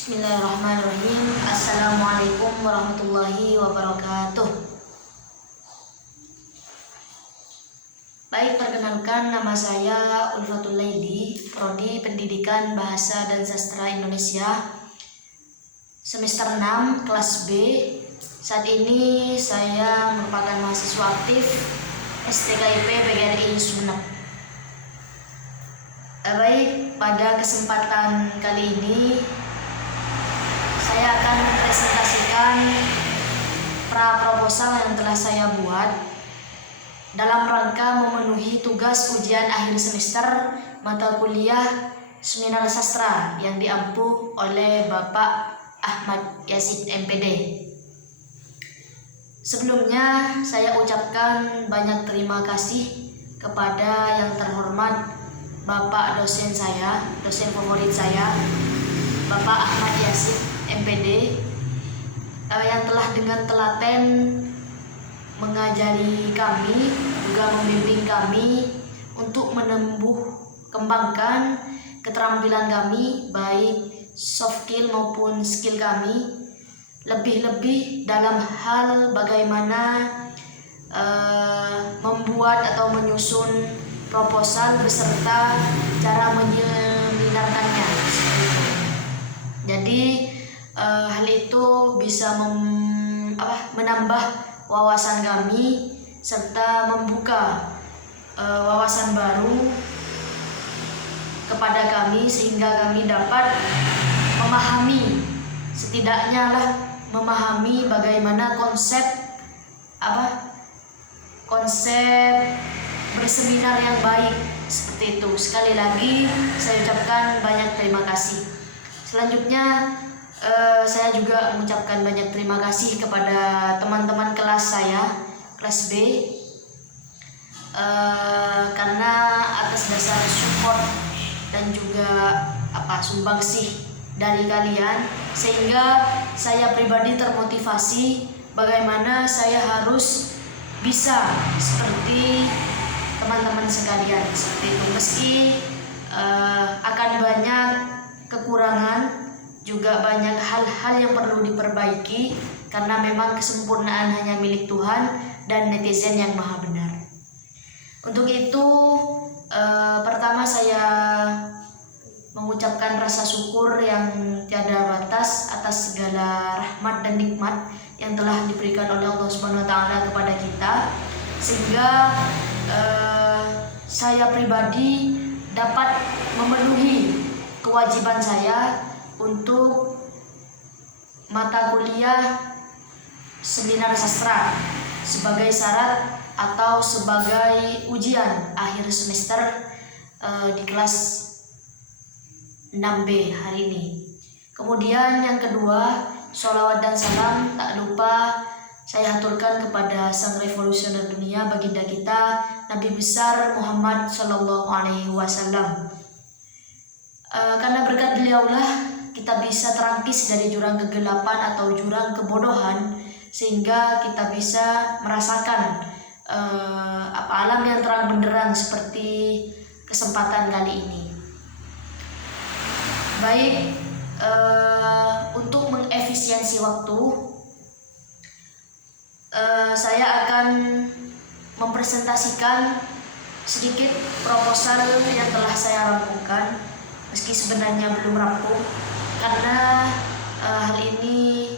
Bismillahirrahmanirrahim. Assalamualaikum warahmatullahi wabarakatuh. Baik, perkenalkan, nama saya Ulfatul Laili, Prodi Pendidikan Bahasa dan Sastra Indonesia, semester 6, kelas B. Saat ini saya merupakan mahasiswa aktif STKIP PGRI Sumeneb. Baik, pada kesempatan kali ini saya akan mempresentasikan proposal yang telah saya buat dalam rangka memenuhi tugas ujian akhir semester mata kuliah Seminar Sastra yang diampu oleh Bapak Ahmad Yasin MPD. Sebelumnya saya ucapkan banyak terima kasih kepada yang terhormat Bapak dosen saya, dosen favorit saya, Bapak Ahmad Yasin MPD, yang telah dengan telaten mengajari kami, juga membimbing kami untuk kembangkan keterampilan kami, baik soft skill maupun skill kami, lebih-lebih dalam hal bagaimana membuat atau menyusun proposal beserta cara menyeminarkannya. Jadi hal itu bisa menambah wawasan kami serta membuka wawasan baru kepada kami, sehingga kami dapat setidaknya memahami bagaimana konsep berseminar yang baik, seperti itu. Sekali lagi saya ucapkan banyak terima kasih. Selanjutnya saya juga mengucapkan banyak terima kasih kepada teman-teman kelas saya, kelas B, karena atas dasar support dan juga sumbangsih dari kalian, sehingga saya pribadi termotivasi bagaimana saya harus bisa seperti teman-teman sekalian, seperti itu. Meski akan banyak kekurangan, juga banyak hal-hal yang perlu diperbaiki, karena memang kesempurnaan hanya milik Tuhan dan netizen yang maha benar. Untuk itu, pertama saya mengucapkan rasa syukur yang tiada batas atas segala rahmat dan nikmat yang telah diberikan oleh Allah Subhanahu wa Ta'ala kepada kita, sehingga saya pribadi dapat memenuhi kewajiban saya untuk mata kuliah Seminar Sastra sebagai syarat atau sebagai ujian akhir semester di kelas 6B hari ini. Kemudian yang kedua, sholawat dan salam tak lupa saya haturkan kepada sang revolusioner dunia, baginda kita Nabi besar Muhammad SAW. Karena berkat beliaulah kita bisa terangkis dari jurang kegelapan atau jurang kebodohan, sehingga kita bisa merasakan alam yang terang benderang seperti kesempatan kali ini. Baik, untuk mengefisiensi waktu, saya akan mempresentasikan sedikit proposal yang telah saya rampungkan, meski sebenarnya belum rampung, karena hal ini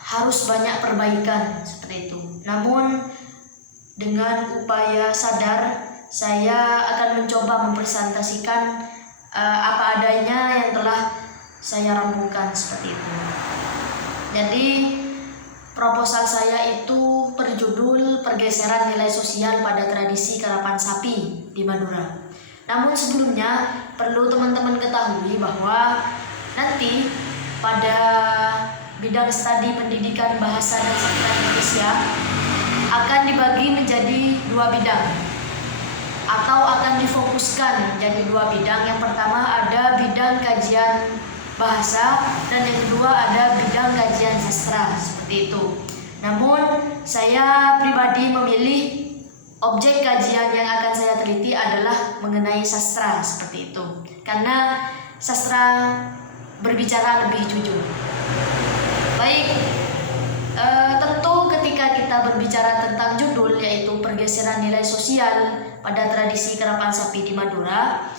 harus banyak perbaikan, seperti itu. Namun dengan upaya sadar, saya akan mencoba mempresentasikan apa adanya yang telah saya rampungkan, seperti itu. Jadi proposal saya itu berjudul Pergeseran Nilai Sosial pada Tradisi Karapan Sapi di Madura. Namun sebelumnya perlu teman-teman ketahui bahwa nanti pada bidang studi pendidikan bahasa dan sastra Indonesia akan dibagi menjadi 2 bidang, atau akan difokuskan menjadi 2 bidang. Yang pertama ada bidang kajian bahasa, dan yang kedua ada bidang kajian sastra, seperti itu. Namun saya pribadi memilih objek kajian yang akan saya teliti adalah mengenai sastra seperti itu. Karena sastra berbicara lebih jujur. Baik, tentu ketika kita berbicara tentang judul yaitu pergeseran nilai sosial pada tradisi kerapan sapi di Madura,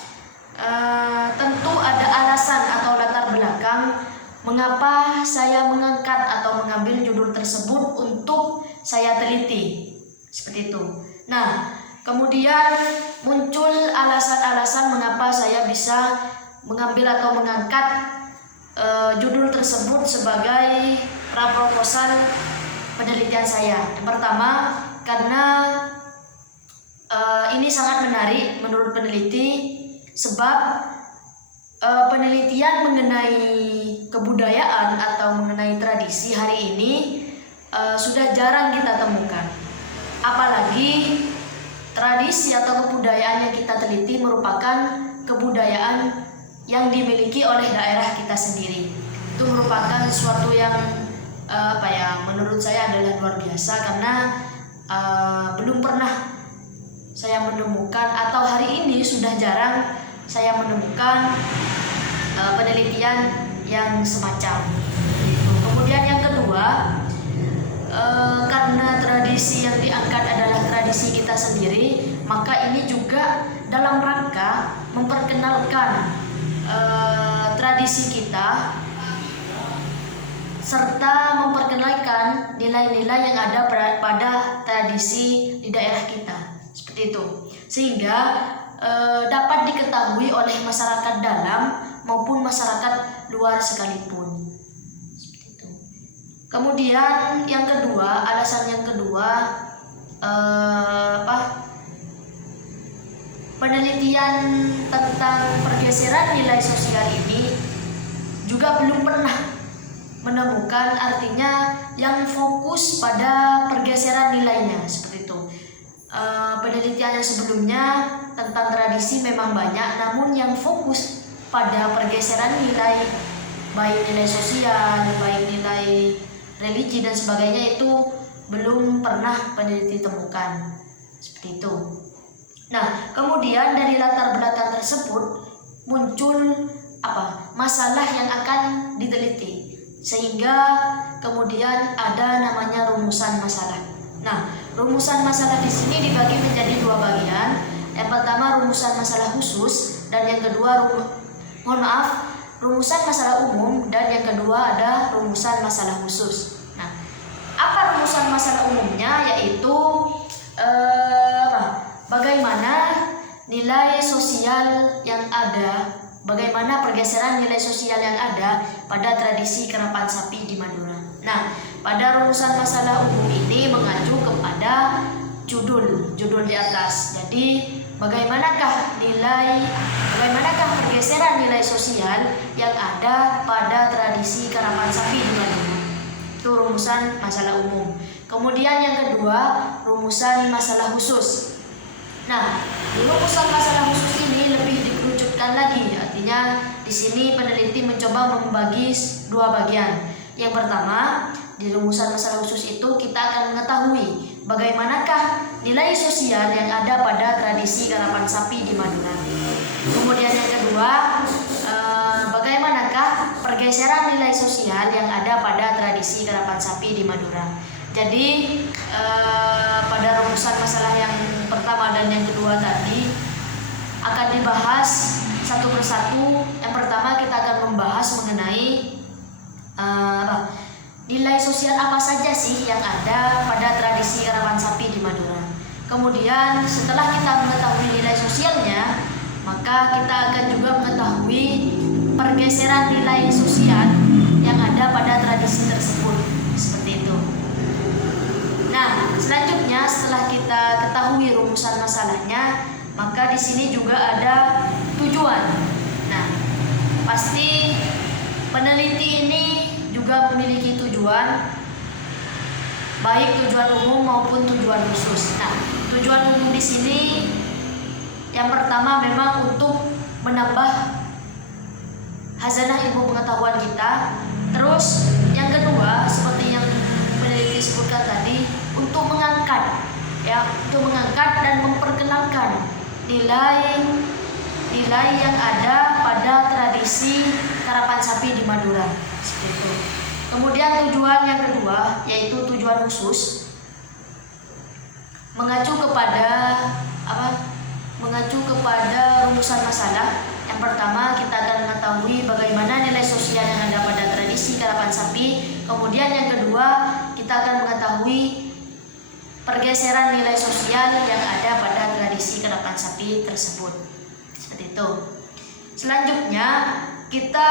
tentu ada alasan atau latar belakang mengapa saya mengangkat atau mengambil judul tersebut untuk saya teliti. Seperti itu. Nah, kemudian muncul alasan-alasan mengapa saya bisa mengambil atau mengangkat judul tersebut sebagai praproposal penelitian saya. Yang pertama, karena ini sangat menarik menurut peneliti, sebab penelitian mengenai kebudayaan atau mengenai tradisi hari ini sudah jarang kita temukan. Apalagi tradisi atau kebudayaan yang kita teliti merupakan kebudayaan yang dimiliki oleh daerah kita sendiri. Itu merupakan sesuatu yang menurut saya adalah luar biasa, karena belum pernah saya menemukan, atau hari ini sudah jarang saya menemukan penelitian yang semacam itu. Kemudian yang kedua, karena tradisi yang diangkat adalah tradisi kita sendiri, maka ini juga dalam rangka memperkenalkan tradisi kita serta memperkenalkan nilai-nilai yang ada pada tradisi di daerah kita, seperti itu, sehingga dapat diketahui oleh masyarakat dalam maupun masyarakat luar sekalipun. Seperti itu. Kemudian yang kedua, alasan yang kedua, penelitian tentang pergeseran nilai sosial ini juga belum pernah menemukan, artinya yang fokus pada pergeseran nilainya, seperti itu. Penelitian yang sebelumnya tentang tradisi memang banyak, namun yang fokus pada pergeseran nilai, baik nilai sosial, baik nilai religi dan sebagainya, itu belum pernah peneliti temukan, seperti itu. Nah, kemudian dari latar belakang tersebut muncul masalah yang akan diteliti, sehingga kemudian ada namanya rumusan masalah. Nah, rumusan masalah di sini dibagi menjadi dua bagian. Yang pertama rumusan masalah khusus, dan yang kedua rumusan masalah umum, dan yang kedua ada rumusan masalah khusus. Nah, apa rumusan masalah umumnya? Yaitu bagaimana nilai sosial yang ada, bagaimana pergeseran nilai sosial yang ada pada tradisi kerapan sapi di Madura. Nah, pada rumusan masalah umum ini mengacu kepada judul di atas. Jadi, bagaimanakah pergeseran nilai sosial yang ada pada tradisi kerapan sapi di Madura? Itu rumusan masalah umum. Kemudian yang kedua, rumusan masalah khusus. Nah, di rumusan masalah khusus ini lebih dikerucutkan lagi. Artinya di sini peneliti mencoba membagi dua bagian. Yang pertama, di rumusan masalah khusus itu kita akan mengetahui bagaimanakah nilai sosial yang ada pada tradisi karapan sapi di Madura. Kemudian yang kedua, bagaimanakah pergeseran nilai sosial yang ada pada tradisi karapan sapi di Madura. Jadi pada rumusan masalah yang pertama dan yang kedua tadi akan dibahas satu persatu. Yang pertama kita akan membahas mengenai nilai sosial apa saja sih yang ada pada tradisi karapan sapi di Madura. Kemudian setelah kita mengetahui nilai sosialnya, maka kita akan juga mengetahui pergeseran nilai sosial yang ada pada tradisi tersebut, seperti itu. Nah, selanjutnya setelah kita ketahui rumusan masalahnya, maka di sini juga ada tujuan. Nah, pasti peneliti ini juga memiliki tujuan, baik tujuan umum maupun tujuan khusus. Nah, tujuan umum di sini yang pertama memang untuk menambah hazanah ilmu pengetahuan kita. Terus yang kedua, seperti yang peneliti sebutkan tadi, untuk mengangkat ya, untuk mengangkat dan memperkenalkan nilai yang ada pada tradisi karapan sapi di Madura, seperti itu. Kemudian tujuan yang kedua yaitu tujuan khusus, mengacu kepada rumusan masalah. Yang pertama, kita akan mengetahui bagaimana nilai sosial yang ada pada tradisi karapan sapi. Kemudian yang kedua, kita akan mengetahui pergeseran nilai sosial yang ada pada tradisi karapan sapi tersebut. Seperti itu. Selanjutnya, kita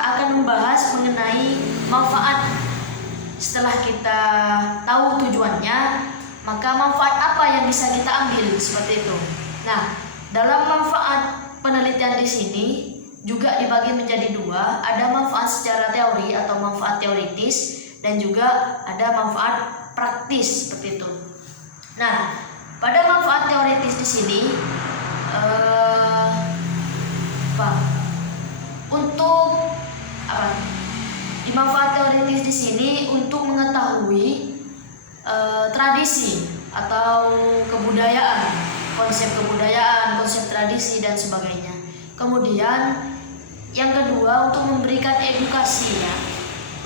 akan membahas mengenai manfaat. Setelah kita tahu tujuannya, maka manfaat apa yang bisa kita ambil, seperti itu. Nah, dalam manfaat penelitian di sini juga dibagi menjadi dua, ada manfaat secara teori atau manfaat teoritis dan juga ada manfaat praktis, seperti itu. Nah, pada manfaat teoritis di sini di manfaat teoritis di sini untuk mengetahui tradisi atau kebudayaan, konsep tradisi dan sebagainya. Kemudian yang kedua untuk memberikan edukasi, ya.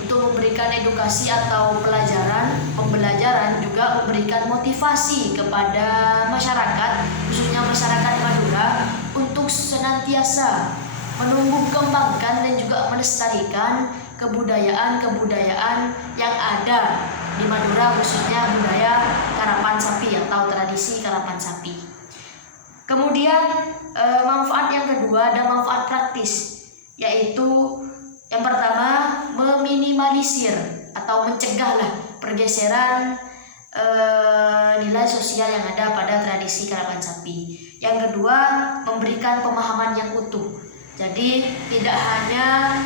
Untuk memberikan edukasi atau pembelajaran juga memberikan motivasi kepada masyarakat, khususnya masyarakat Madura, untuk senantiasa menumbuh kembangkan dan juga melestarikan kebudayaan yang ada di Madura, khususnya budaya karapan sapi atau tradisi karapan sapi. Kemudian manfaat yang kedua ada manfaat praktis, yaitu yang pertama meminimalisir atau mencegahlah pergeseran nilai sosial yang ada pada tradisi karapan sapi. Yang kedua, memberikan pemahaman yang utuh. Jadi tidak hanya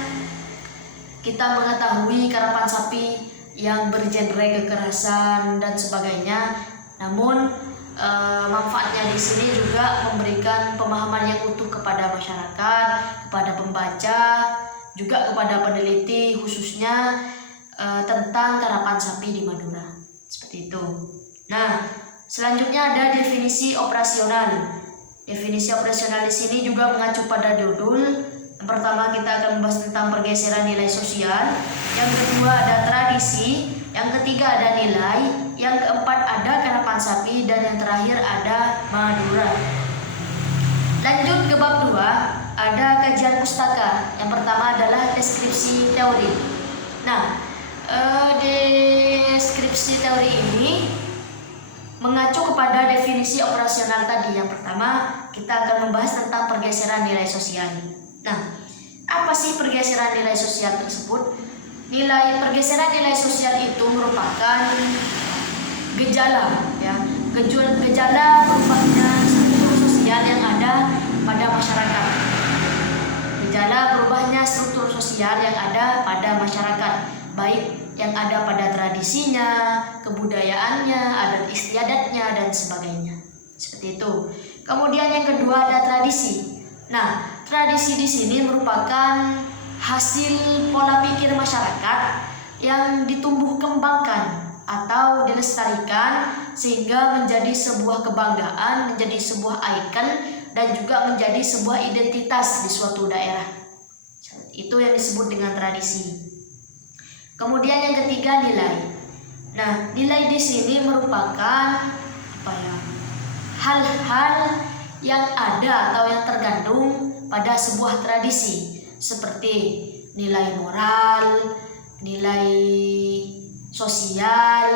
kita mengetahui karapan sapi yang bergenre kekerasan dan sebagainya, namun manfaatnya di sini juga memberikan pemahaman yang utuh kepada masyarakat, kepada pembaca, juga kepada peneliti, khususnya tentang karapan sapi di Madura, seperti itu. Nah, selanjutnya ada definisi operasional. Definisi operasional di sini juga mengacu pada judul. Yang pertama, kita akan membahas tentang pergeseran nilai sosial. Yang kedua ada tradisi. Yang ketiga ada nilai. Yang keempat ada karapan sapi. Dan yang terakhir ada Madura. Lanjut ke bab 2, ada kajian pustaka. Yang pertama adalah deskripsi teori. Nah, deskripsi teori ini mengacu kepada definisi operasional tadi. Yang pertama, kita akan membahas tentang pergeseran nilai sosial. Nah, apa sih pergeseran nilai sosial tersebut? Pergeseran nilai sosial itu merupakan gejala, ya, gejala berubahnya struktur sosial yang ada pada masyarakat. Gejala berubahnya struktur sosial yang ada pada masyarakat, baik yang ada pada tradisinya, kebudayaannya, adat istiadatnya dan sebagainya. Seperti itu. Kemudian yang kedua ada tradisi. Nah, tradisi di sini merupakan hasil pola pikir masyarakat yang ditumbuh kembangkan atau dilestarikan sehingga menjadi sebuah kebanggaan, menjadi sebuah ikon dan juga menjadi sebuah identitas di suatu daerah. Itu yang disebut dengan tradisi. Kemudian yang ketiga nilai. Nah, nilai di sini merupakan hal-hal yang ada atau yang tergandung pada sebuah tradisi, seperti nilai moral, nilai sosial,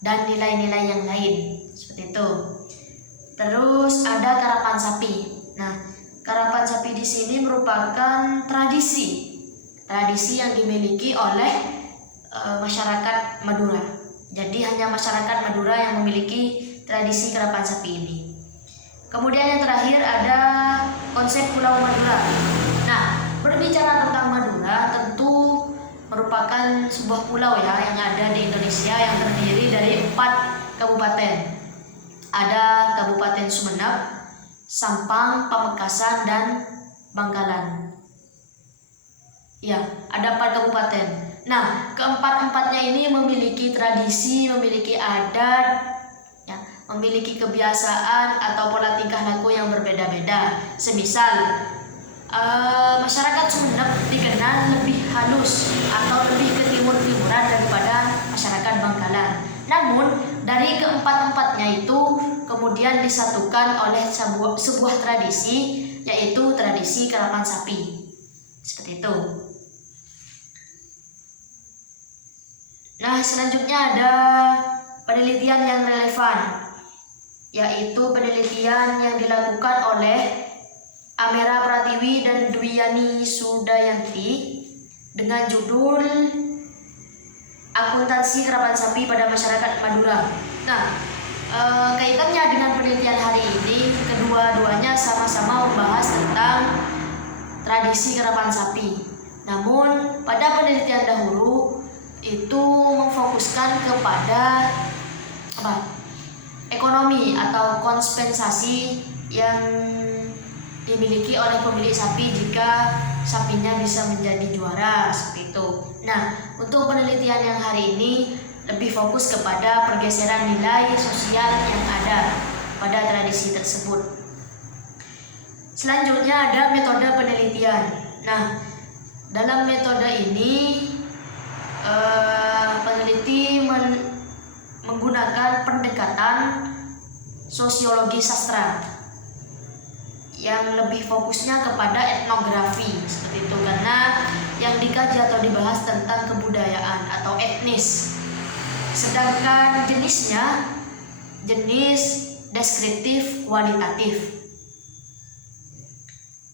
dan nilai-nilai yang lain, seperti itu. Terus ada karapan sapi. Nah, karapan sapi di sini merupakan tradisi yang dimiliki oleh masyarakat Madura. Jadi hanya masyarakat Madura yang memiliki tradisi karapan sapi ini. Kemudian yang terakhir ada konsep Pulau Madura. Nah, berbicara tentang Madura tentu merupakan sebuah pulau, ya, yang ada di Indonesia yang terdiri dari 4 kabupaten. Ada Kabupaten Sumeneb, Sampang, Pamekasan, dan Bangkalan. Ya, ada 4 kabupaten. Nah, keempat-empatnya ini memiliki tradisi, memiliki adat memiliki kebiasaan atau pola tingkah laku yang berbeda-beda. Semisal masyarakat Sumeneb dikenal lebih halus atau lebih ke timur-timuran daripada masyarakat Bangkalan. Namun dari keempat-empatnya itu kemudian disatukan oleh sebuah tradisi, yaitu tradisi karapan sapi. Seperti itu. Nah, selanjutnya ada penelitian yang relevan, yaitu penelitian yang dilakukan oleh Amera Pratiwi dan Dwiyani Sudayanti dengan judul Akuntansi Karapan Sapi pada Masyarakat Madura. Nah, kaitannya dengan penelitian hari ini, kedua-duanya sama-sama membahas tentang tradisi karapan sapi. Namun, pada penelitian dahulu itu memfokuskan kepada ekonomi atau kompensasi yang dimiliki oleh pemilik sapi jika sapinya bisa menjadi juara, seperti itu. Nah, untuk penelitian yang hari ini lebih fokus kepada pergeseran nilai sosial yang ada pada tradisi tersebut. Selanjutnya ada metode penelitian. Nah, dalam metode ini peneliti menggunakan pendekatan sosiologi sastra yang lebih fokusnya kepada etnografi, seperti itu, karena yang dikaji atau dibahas tentang kebudayaan atau etnis. Sedangkan jenisnya jenis deskriptif kualitatif.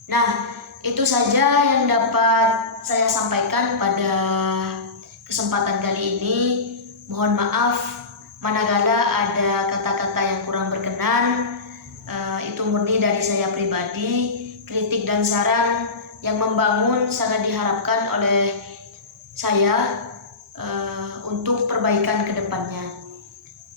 Nah, itu saja yang dapat saya sampaikan pada kesempatan kali ini. Mohon maaf manakala ada kata-kata yang kurang berkenan. Itu murni dari saya pribadi. Kritik dan saran yang membangun sangat diharapkan oleh saya untuk perbaikan ke depannya.